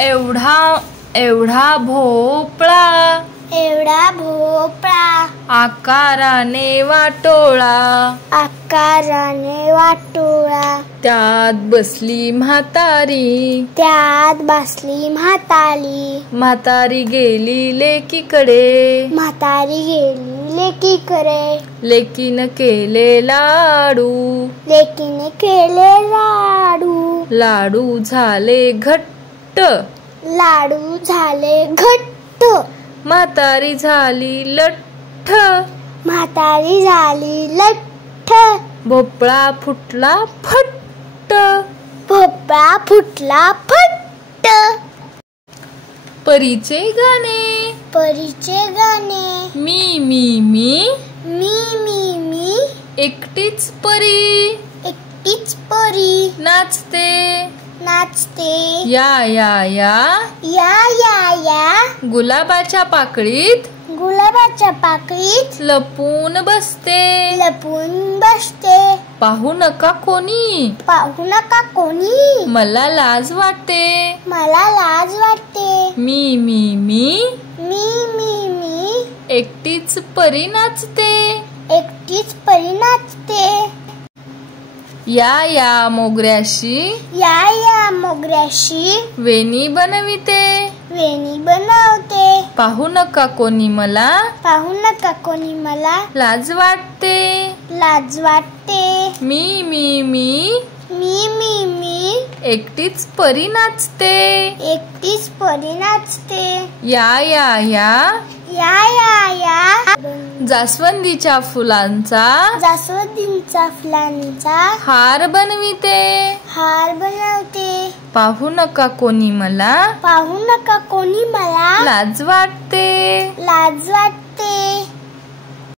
एवढा एवढा भोपळा, एवढा भोपळा, आकाराने वाटोळा, आकाराने वाटोळा, त्यात बसली म्हातारी, त्यात बसली म्हातारी, म्हातारी गेली लेकीकडे, म्हातारी गेली लेकीकडे, लेकीनं केले लाडू, लेकीने केले लाडू, लाडू झाले घट्ट, लाडू झाले घट्ट, म्हातारी झाली लठ्ठ, म्हातारी झाली लठ्ठ, भोपळा फुटला फट्ट, भोपळा फुटला फट्ट. परीचे गाणे, परीचे गाणे, मी मी मी, मी मी मी, एकटीच परी, एकटीच परी, नाचते, नाचते, या या या, या या या, गुलाबाच्या पाकळीत, गुलाबाच्या पाकळीत, लपून बसते, लपून बसते, पाहू नका कोणी, पाहू नका कोणी, मला लाज वाटते, मला लाज वाटते, मी मी मी, मी मी मी, एकटीच परी नाचते, एकटीच परी नाचते, या या मोगऱ्याशी, या मोगऱ्याशी, वेणी बनविते, वेणी बनवते, पाहू नका कोणी मला, पाहू नका कोणी मला, लाज वाटते, लाज वाटते, मी मी मी, मी मी मी, एकटीच परी नाचते, एकटीच परी नाचते, या या या, या जास्वंदीच्या फुलांचा, जास्वंदीच्या फुलांचा, हार बनविते, हार बनवते, पाहू नका कोणी मला, पाहू नका कोणी मला, लाज वाटते, लाज वाटते.